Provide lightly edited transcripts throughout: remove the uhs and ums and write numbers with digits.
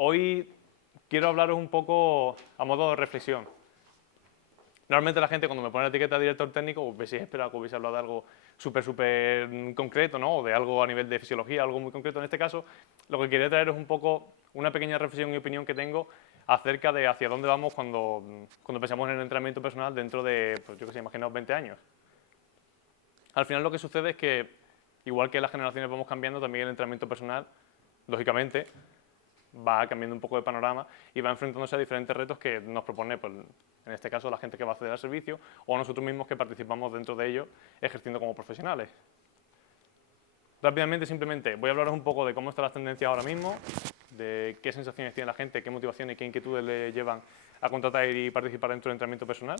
Hoy quiero hablaros un poco a modo de reflexión. Normalmente la gente cuando me pone la etiqueta de director técnico, pues sí espera que hubiese hablado de algo súper concreto, ¿no? O de algo a nivel de fisiología, algo muy concreto. En este caso, lo que quería traer es un poco una pequeña reflexión y opinión que tengo acerca de hacia dónde vamos cuando pensamos en el entrenamiento personal dentro de, pues yo que sé, imaginaos 20 años. Al final lo que sucede es que, igual que las generaciones vamos cambiando, también el entrenamiento personal, lógicamente, va cambiando un poco de panorama y va enfrentándose a diferentes retos que nos propone, pues, en este caso, la gente que va a acceder al servicio o nosotros mismos que participamos dentro de ello ejerciendo como profesionales. Rápidamente, simplemente, voy a hablaros un poco de cómo están las tendencias ahora mismo, de qué sensaciones tiene la gente, qué motivaciones y qué inquietudes le llevan a contratar y participar dentro del entrenamiento personal.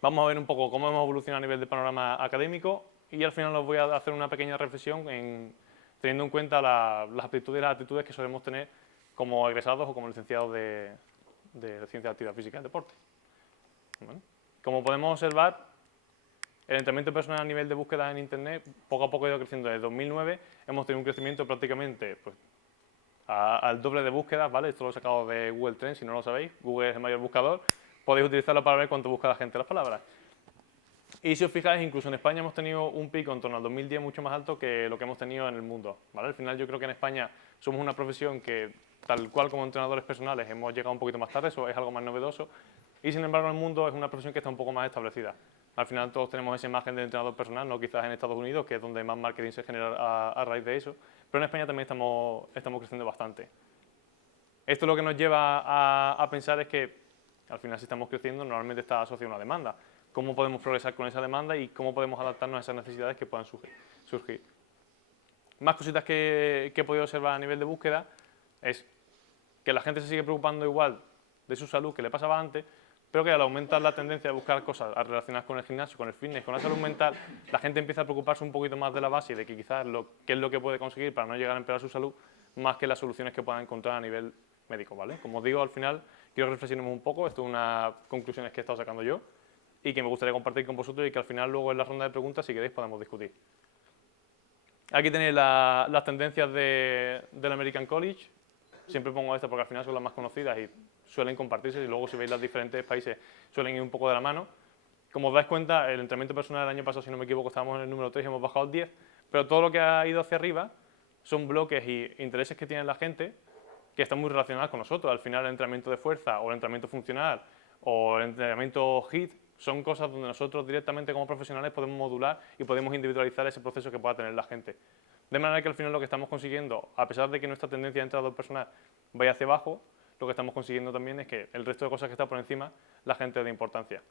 Vamos a ver un poco cómo hemos evolucionado a nivel de panorama académico y al final os voy a hacer una pequeña reflexión teniendo en cuenta las aptitudes y las actitudes que solemos tener como egresados o como licenciados de Ciencias de Actividad Física y Deporte. ¿Vale? Como podemos observar, el entrenamiento personal a nivel de búsqueda en Internet poco a poco ha ido creciendo. Desde 2009 hemos tenido un crecimiento prácticamente pues, al doble de búsquedas, ¿vale? Esto lo he sacado de Google Trends, si no lo sabéis. Google es el mayor buscador. Podéis utilizarlo para ver cuánto busca la gente las palabras. Y si os fijáis, incluso en España hemos tenido un pico en torno al 2010 mucho más alto que lo que hemos tenido en el mundo, ¿vale? Al final yo creo que en España somos una profesión que, tal cual como entrenadores personales, hemos llegado un poquito más tarde, eso es algo más novedoso, y sin embargo en el mundo es una profesión que está un poco más establecida. Al final todos tenemos esa imagen de entrenador personal, no quizás en Estados Unidos, que es donde más marketing se genera a raíz de eso, pero en España también estamos creciendo bastante. Esto lo que nos lleva a pensar es que al final si estamos creciendo normalmente está asociado a una demanda. ¿Cómo podemos progresar con esa demanda y cómo podemos adaptarnos a esas necesidades que puedan surgir? Más cositas que he podido observar a nivel de búsqueda es que la gente se sigue preocupando igual de su salud que le pasaba antes, pero que al aumentar la tendencia de buscar cosas relacionadas con el gimnasio, con el fitness, con la salud mental, la gente empieza a preocuparse un poquito más de la base y de que quizás qué es lo que puede conseguir para no llegar a empeorar su salud, más que las soluciones que puedan encontrar a nivel médico, ¿vale? Como os digo, al final quiero reflexionemos un poco, esto es unas conclusiones que he estado sacando yo y que me gustaría compartir con vosotros y que al final luego en la ronda de preguntas, si queréis, podemos discutir. Aquí tenéis las tendencias del American College. Siempre pongo esta porque al final son las más conocidas y suelen compartirse y luego si veis los diferentes países suelen ir un poco de la mano. Como os dais cuenta, el entrenamiento personal del año pasado, si no me equivoco, estábamos en el número 3 y hemos bajado al 10, pero todo lo que ha ido hacia arriba son bloques y intereses que tiene la gente que están muy relacionados con nosotros. Al final el entrenamiento de fuerza o el entrenamiento funcional o el entrenamiento HIIT son cosas donde nosotros directamente como profesionales podemos modular y podemos individualizar ese proceso que pueda tener la gente. De manera que al final lo que estamos consiguiendo, a pesar de que nuestra tendencia de entrenador personal vaya hacia abajo, lo que estamos consiguiendo también es que el resto de cosas que está por encima, la gente de importancia.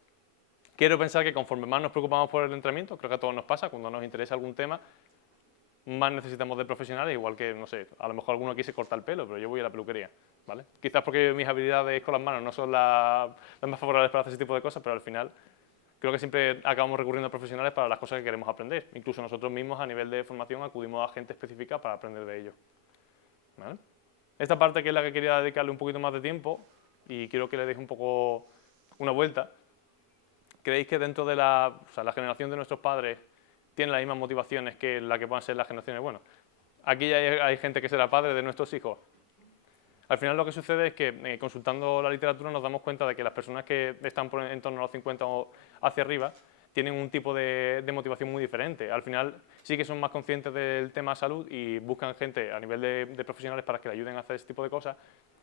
Quiero pensar que conforme más nos preocupamos por el entrenamiento, creo que a todos nos pasa, cuando nos interesa algún tema, más necesitamos de profesionales, igual que, no sé, a lo mejor alguno aquí se corta el pelo, pero yo voy a la peluquería, ¿vale? Quizás porque mis habilidades con las manos no son las más favorables para hacer ese tipo de cosas, pero al final creo que siempre acabamos recurriendo a profesionales para las cosas que queremos aprender. Incluso nosotros mismos a nivel de formación acudimos a gente específica para aprender de ello, ¿vale? Esta parte que es la que quería dedicarle un poquito más de tiempo y quiero que le deis un poco una vuelta. ¿Creéis que dentro de la generación de nuestros padres tienen las mismas motivaciones que la que puedan ser las generaciones? Bueno, aquí ya hay gente que será padre de nuestros hijos. Al final lo que sucede es que consultando la literatura nos damos cuenta de que las personas que están en torno a los 50 o hacia arriba tienen un tipo de motivación muy diferente. Al final sí que son más conscientes del tema salud y buscan gente a nivel de profesionales para que le ayuden a hacer ese tipo de cosas,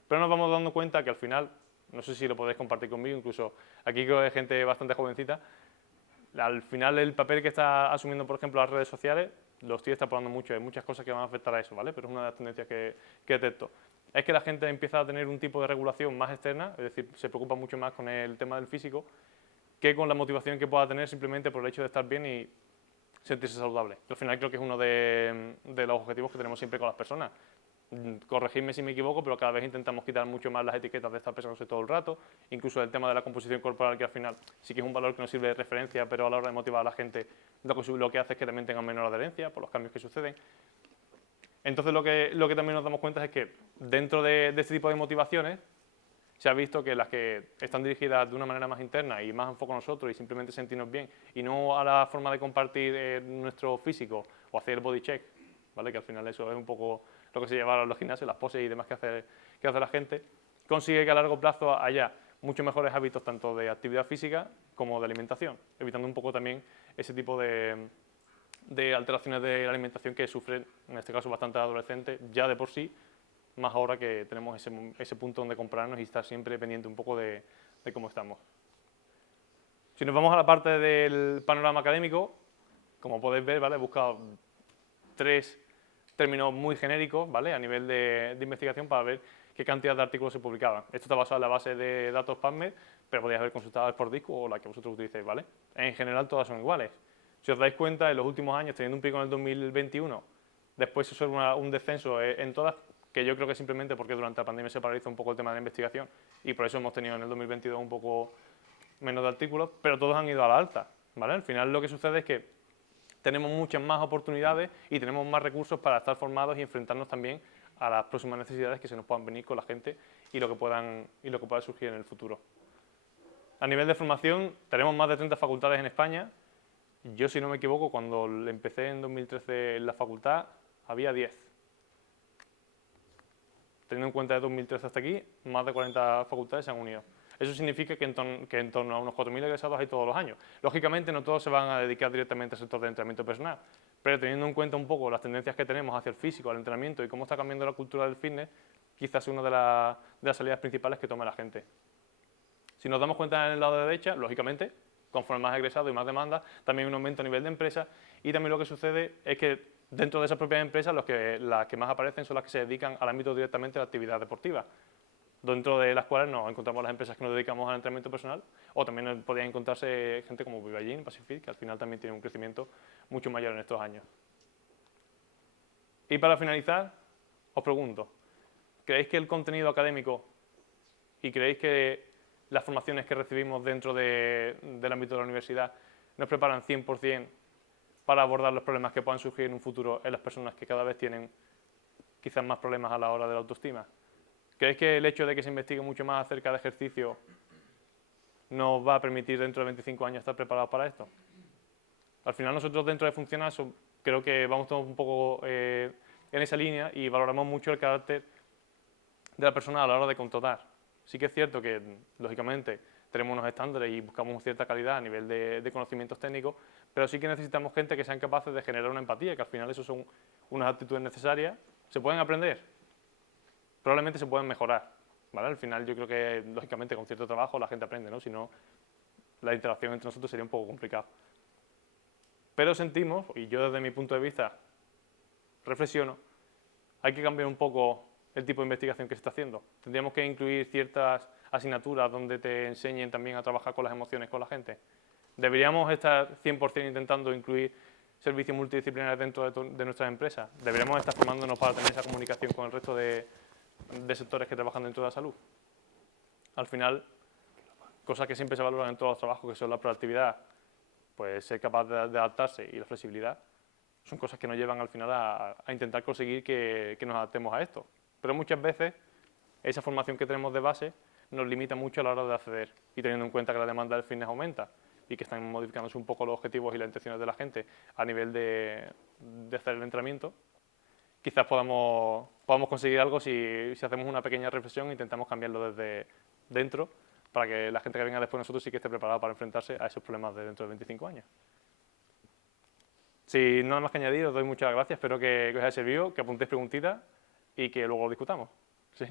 pero nos vamos dando cuenta que al final, no sé si lo podéis compartir conmigo, incluso aquí que hay gente bastante jovencita, al final el papel que está asumiendo, por ejemplo, las redes sociales, lo estoy extrapolando mucho, hay muchas cosas que van a afectar a eso, ¿vale? Pero es una de las tendencias que detecto. Es que la gente empieza a tener un tipo de regulación más externa, es decir, se preocupa mucho más con el tema del físico, que con la motivación que pueda tener simplemente por el hecho de estar bien y sentirse saludable. Al final creo que es uno de los objetivos que tenemos siempre con las personas. Corregidme si me equivoco, pero cada vez intentamos quitar mucho más las etiquetas de estar pesándose todo el rato, incluso el tema de la composición corporal, que al final sí que es un valor que nos sirve de referencia, pero a la hora de motivar a la gente lo que hace es que también tengan menor adherencia por los cambios que suceden. Entonces lo que también nos damos cuenta es que dentro de este tipo de motivaciones se ha visto que las que están dirigidas de una manera más interna y más enfoco a nosotros y simplemente sentirnos bien y no a la forma de compartir nuestro físico o hacer el body check, ¿vale? Que al final eso es un poco lo que se lleva a los gimnasios, las poses y demás que hace la gente, consigue que a largo plazo haya muchos mejores hábitos tanto de actividad física como de alimentación, evitando un poco también ese tipo de alteraciones de la alimentación que sufren, en este caso, bastantes adolescentes, ya de por sí, más ahora que tenemos ese punto donde comprarnos y estar siempre pendiente un poco de cómo estamos. Si nos vamos a la parte del panorama académico, como podéis ver, ¿vale? He buscado 3 términos muy genéricos, ¿vale? A nivel de investigación para ver qué cantidad de artículos se publicaban. Esto está basado en la base de datos PubMed, pero podéis haber consultado el Sport-Disco o la que vosotros utilicéis, ¿vale? En general todas son iguales. Si os dais cuenta, en los últimos años, teniendo un pico en el 2021, después se observa un descenso en todas, que yo creo que simplemente porque durante la pandemia se paralizó un poco el tema de la investigación y por eso hemos tenido en el 2022 un poco menos de artículos, pero todos han ido a la alta, ¿vale? Al final lo que sucede es que tenemos muchas más oportunidades y tenemos más recursos para estar formados y enfrentarnos también a las próximas necesidades que se nos puedan venir con la gente y lo que pueda surgir en el futuro. A nivel de formación, tenemos más de 30 facultades en España. Yo, si no me equivoco, cuando empecé en 2013 en la facultad, había 10. Teniendo en cuenta de 2013 hasta aquí, más de 40 facultades se han unido. Eso significa que en torno a unos 4.000 egresados hay todos los años. Lógicamente, no todos se van a dedicar directamente al sector de entrenamiento personal, pero teniendo en cuenta un poco las tendencias que tenemos hacia el físico, al entrenamiento y cómo está cambiando la cultura del fitness, quizás sea una de las salidas principales que tome la gente. Si nos damos cuenta en el lado de derecha, lógicamente, conforme más egresados y más demanda, también hay un aumento a nivel de empresa y también lo que sucede es que dentro de esas propias empresas las que más aparecen son las que se dedican al ámbito directamente de la actividad deportiva, dentro de las cuales nos encontramos las empresas que nos dedicamos al entrenamiento personal, o también podrían encontrarse gente como Vivayin, Pacific, que al final también tiene un crecimiento mucho mayor en estos años. Y para finalizar, os pregunto, ¿creéis que el contenido académico y creéis que las formaciones que recibimos dentro del ámbito de la universidad nos preparan 100% para abordar los problemas que puedan surgir en un futuro en las personas que cada vez tienen quizás más problemas a la hora de la autoestima? ¿Creéis que el hecho de que se investigue mucho más acerca de ejercicio nos va a permitir dentro de 25 años estar preparados para esto? Al final nosotros dentro de Funciona creo que vamos todos un poco en esa línea y valoramos mucho el carácter de la persona a la hora de contratar. Sí que es cierto que, lógicamente, tenemos unos estándares y buscamos cierta calidad a nivel de conocimientos técnicos, pero sí que necesitamos gente que sean capaces de generar una empatía, que al final eso son unas actitudes necesarias. ¿Se pueden aprender? Probablemente se pueden mejorar, ¿vale? Al final yo creo que, lógicamente, con cierto trabajo la gente aprende, ¿no? Si no, la interacción entre nosotros sería un poco complicada. Pero sentimos, y yo desde mi punto de vista reflexiono, hay que cambiar un poco el tipo de investigación que se está haciendo. Tendríamos que incluir ciertas asignaturas donde te enseñen también a trabajar con las emociones con la gente. Deberíamos estar 100% intentando incluir servicios multidisciplinarios dentro de nuestras empresas. Deberíamos estar formándonos para tener esa comunicación con el resto de sectores que trabajan dentro de la salud. Al final, cosas que siempre se valoran en todos los trabajos, que son la proactividad, pues ser capaz de adaptarse y la flexibilidad, son cosas que nos llevan al final a intentar conseguir que nos adaptemos a esto. Pero muchas veces esa formación que tenemos de base nos limita mucho a la hora de acceder y teniendo en cuenta que la demanda del fitness aumenta y que están modificándose un poco los objetivos y las intenciones de la gente a nivel de hacer el entrenamiento, quizás podamos conseguir algo si hacemos una pequeña reflexión e intentamos cambiarlo desde dentro para que la gente que venga después de nosotros sí que esté preparada para enfrentarse a esos problemas de dentro de 25 años. Sin nada más que añadir, os doy muchas gracias, espero que os haya servido, que apuntéis preguntitas y que luego lo discutamos. ¿Sí?